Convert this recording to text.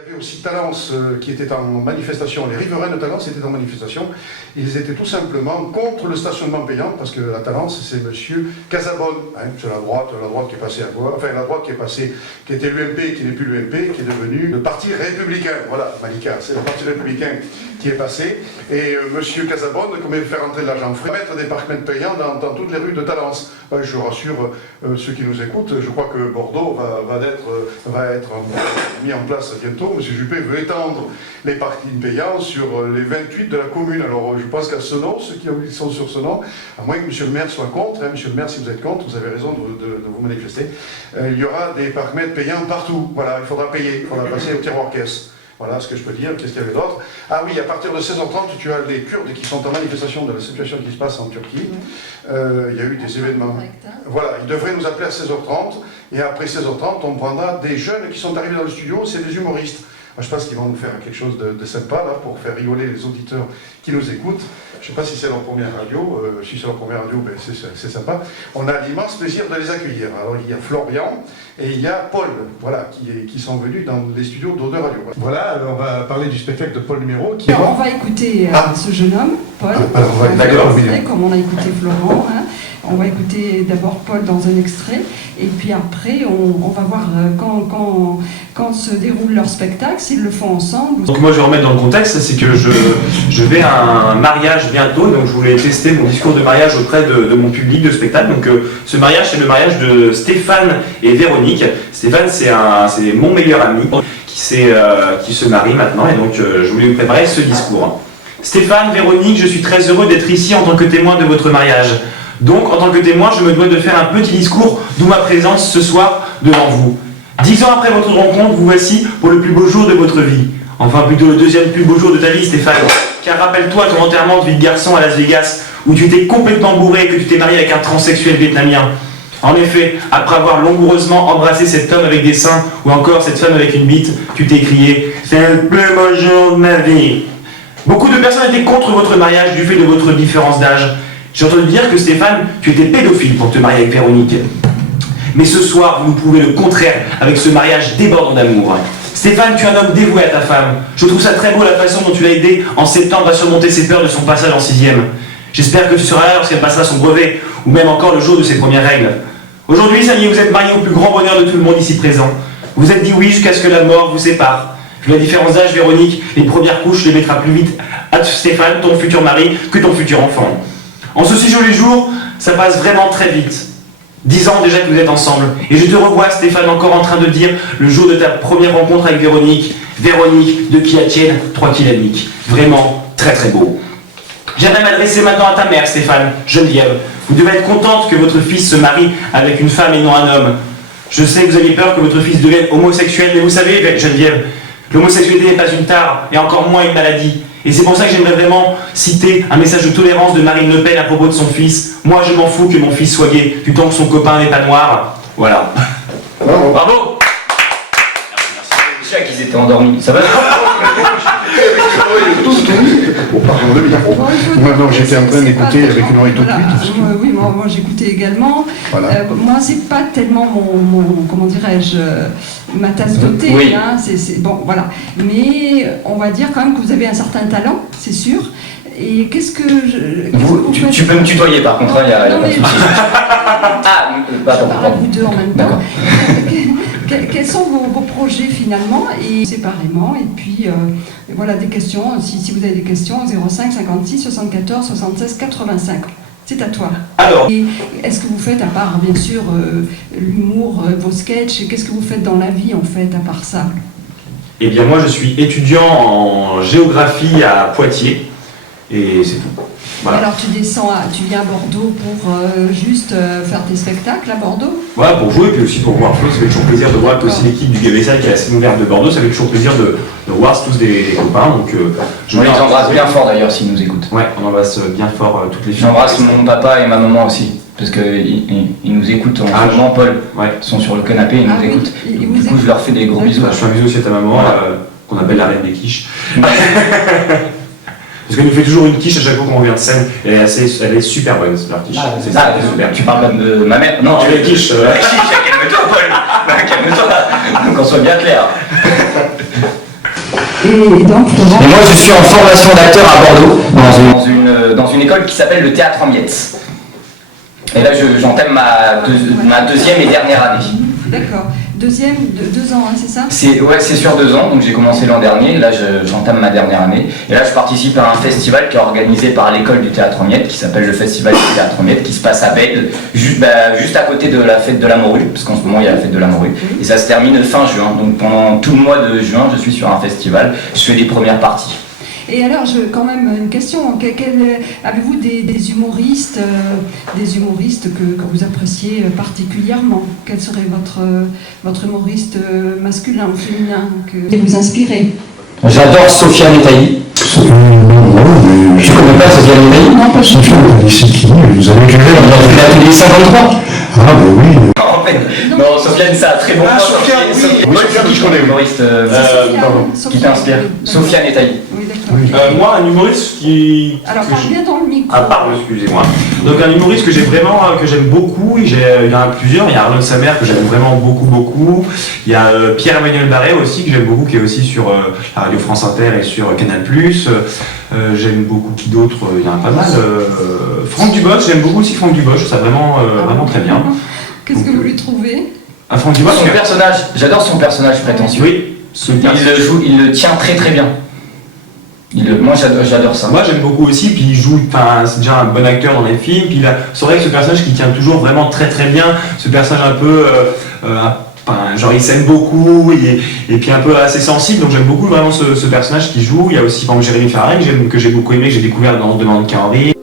Il y avait aussi Talence qui était en manifestation, les riverains de Talence étaient en manifestation. Ils étaient tout simplement contre le stationnement payant, parce que à Talence, c'est M. Casabonne, hein, c'est la droite qui est passée à gauche, enfin la droite qui est passée, qui était l'UMP, qui n'est plus l'UMP, qui est devenu le Parti Républicain. Voilà, Malika, c'est le Parti Républicain qui est passé. Et M. Casabonne, comme il fait rentrer de l'argent frais, mettre des parkments payants dans toutes les rues de Talence. Je rassure ceux qui nous écoutent, je crois que Bordeaux va être mis en place bientôt. M. Juppé veut étendre les parkings payants sur les 28 de la commune. Alors je pense qu'à Senon, ceux qui sont sur Senon, à moins que M. le maire soit contre, hein, M. le maire, si vous êtes contre, vous avez raison de vous manifester, il y aura des parkments payants partout. Voilà, il faudra payer, il faudra passer au tiroir caisse. Voilà ce que je peux dire. Qu'est-ce qu'il y avait d'autre? Ah oui, à partir de 16h30, tu as les Kurdes qui sont en manifestation de la situation qui se passe en Turquie. Il y a eu des événements. Voilà, ils devraient nous appeler à 16h30. Et après 16h30, on prendra des jeunes qui sont arrivés dans le studio, c'est des humoristes. Je pense qu'ils vont nous faire quelque chose de sympa là, pour faire rigoler les auditeurs qui nous écoutent. Je ne sais pas si c'est leur première radio. Si c'est leur première radio, ben c'est sympa. On a l'immense plaisir de les accueillir. Alors il y a Florian et il y a Paul, voilà, qui sont venus dans les studios d'Odeur Radio. Voilà, alors on va parler du spectacle de Paul Numéro. On va écouter ce jeune homme, Paul, comme on a écouté Florent. Hein. On va écouter d'abord Paul dans un extrait, et puis après on va voir quand se déroule leur spectacle, s'ils le font ensemble. Donc moi je vais remettre dans le contexte, c'est que je vais à un mariage bientôt, donc je voulais tester mon discours de mariage auprès de mon public de spectacle. Donc ce mariage, c'est le mariage de Stéphane et Véronique. Stéphane, c'est mon meilleur ami qui se marie maintenant, et donc je voulais vous préparer ce discours. Stéphane, Véronique, je suis très heureux d'être ici en tant que témoin de votre mariage. Donc, en tant que témoin, je me dois de faire un petit discours, d'où ma présence ce soir devant vous. 10 ans après votre rencontre, vous voici pour le plus beau jour de votre vie. Enfin, plutôt le deuxième plus beau jour de ta vie, Stéphane. Car rappelle-toi ton enterrement de vie de garçon à Las Vegas, où tu étais complètement bourré et que tu t'es marié avec un transsexuel vietnamien. En effet, après avoir langoureusement embrassé cet homme avec des seins, ou encore cette femme avec une bite, tu t'es crié « C'est le plus beau jour de ma vie ». Beaucoup de personnes étaient contre votre mariage du fait de votre différence d'âge. J'ai entendu dire que Stéphane, tu étais pédophile pour te marier avec Véronique. Mais ce soir, vous nous prouvez le contraire avec ce mariage débordant d'amour. Stéphane, tu es un homme dévoué à ta femme. Je trouve ça très beau la façon dont tu l'as aidé en septembre à surmonter ses peurs de son passage en 6e. J'espère que tu seras là lorsqu'elle passera son brevet, ou même encore le jour de ses premières règles. Aujourd'hui, ça y est, vous êtes mariés au plus grand bonheur de tout le monde ici présent. Vous êtes dit oui jusqu'à ce que la mort vous sépare. Vu la différence d'âge, Véronique, les premières couches les mettra plus vite à Stéphane, ton futur mari, que ton futur enfant. En ceci joli jour, ça passe vraiment très vite. 10 ans déjà que vous êtes ensemble. Et je te revois, Stéphane, encore en train de dire, le jour de ta première rencontre avec Véronique, Véronique, de qui la tienne, 3 qui la niquent. Vraiment très très beau. J'aimerais m'adresser maintenant à ta mère, Stéphane, Geneviève. Vous devez être contente que votre fils se marie avec une femme et non un homme. Je sais que vous aviez peur que votre fils devienne homosexuel, mais vous savez, Geneviève, l'homosexualité n'est pas une tare, et encore moins une maladie. Et c'est pour ça que j'aimerais vraiment citer un message de tolérance de Marine Le Pen à propos de son fils. Moi, je m'en fous que mon fils soit gay, du temps que son copain n'est pas noir. Voilà. Bravo. Bravo. Merci. Je sais qu'ils étaient endormis. Ça va? Non, j'étais en train d'écouter avec une oreille toute cuite. Oui, moi j'écoutais également. Voilà. Moi, c'est pas tellement mon comment dirais-je, ma tasse de thé. Oui. Hein, bon, voilà. Mais on va dire quand même que vous avez un certain talent, c'est sûr. Et qu'est-ce que tu peux me tutoyer par contre, il n'y a pas de souci. Je parle à vous deux en même temps. Quels sont vos projets finalement, et séparément, et puis voilà des questions, si vous avez des questions, 05 56 74 76 85. C'est à toi. Alors, est-ce que vous faites, à part bien sûr l'humour, vos sketchs, qu'est-ce que vous faites dans la vie en fait, à part ça? eh bien moi je suis étudiant en géographie à Poitiers, et c'est tout. Voilà. Alors tu viens à Bordeaux pour juste faire tes spectacles à Bordeaux? Voilà, pour jouer, puis aussi pour voir Flo, ça fait toujours plaisir de voir que aussi l'équipe du GBSA qui est la scène ouverte de Bordeaux, ça fait toujours plaisir de voir tous des copains. Donc, on les embrasse bien fort d'ailleurs s'ils nous écoutent. Ouais, on embrasse bien fort toutes les filles. J'embrasse mon papa et ma maman aussi, parce qu'ils nous écoutent en ce moment, Paul. Ouais. Ils sont sur le canapé, ils nous écoutent. Oui, Du coup, je leur fais des gros bisous. Je fais un bisou aussi à ta maman, qu'on appelle la reine des quiches. Parce qu'elle nous fait toujours une quiche à chaque fois qu'on revient de scène, et elle est super bonne, leur quiche. C'est super. Tu parles de ma mère? Non, tu la quiche. Calme-toi, Paul. Calme-toi, qu'on soit bien clair. Et donc, Florent? Et moi, je suis en formation d'acteur à Bordeaux, dans une école qui s'appelle le Théâtre en Miettes. Et là, j'entame ma deuxième et dernière année. D'accord. Deuxième, 2 ans, hein, c'est ça? C'est sur 2 ans, donc j'ai commencé l'an dernier, là j'entame ma dernière année. Et là je participe à un festival qui est organisé par l'école du Théâtre en Miettes, qui s'appelle le Festival du Théâtre en Miettes, qui se passe à Bède, juste à côté de la fête de la Morue, parce qu'en ce moment il y a la fête de la Morue. Et ça se termine fin juin, donc pendant tout le mois de juin je suis sur un festival, je fais les premières parties. Et alors, quand même, une question. Avez-vous des humoristes que vous appréciez particulièrement? Quel serait votre humoriste masculin ou féminin que vous inspirez? J'adore Sofiane Etaï. Tu connais pas Sofiane Etaï? Non, pas du tout. C'est qui? Vous avez écrit l'atelier 53. Ah, ben oui. Non, Sofiane, c'est un très bon. Sofiane, oui. Sofiane, je connais. Humoriste qui t'inspire. Sofiane Etaï. Oui, d'accord. Moi, un humoriste qui... Alors, parle bien dans le micro. Ah, pardon, excusez-moi. Donc un humoriste que j'aime beaucoup, il y en a plusieurs, il y a Arnaud de Samer que j'aime vraiment beaucoup, il y a Pierre-Emmanuel Barré aussi que j'aime beaucoup, qui est aussi sur la radio France Inter et sur Canal+. J'aime beaucoup, qui d'autre? Il y en a pas mal. Franck Dubosc, j'aime beaucoup aussi Franck Dubosc, je trouve ça vraiment très bien. Qu'est-ce que vous lui trouvez? Franck Dubosc, Son personnage, j'adore son personnage prétentieux. oui, Il le tient très bien. Moi j'adore ça. Moi j'aime beaucoup aussi, puis il joue, c'est déjà un bon acteur dans les films, puis c'est vrai que ce personnage qui tient toujours vraiment très bien, ce personnage un peu, genre il s'aime beaucoup, et puis un peu assez sensible, donc j'aime beaucoup vraiment ce personnage qui joue. Il y a aussi par exemple Jérémy Ferrari que j'ai beaucoup aimé, que j'ai découvert dans Demande qu'à Henri.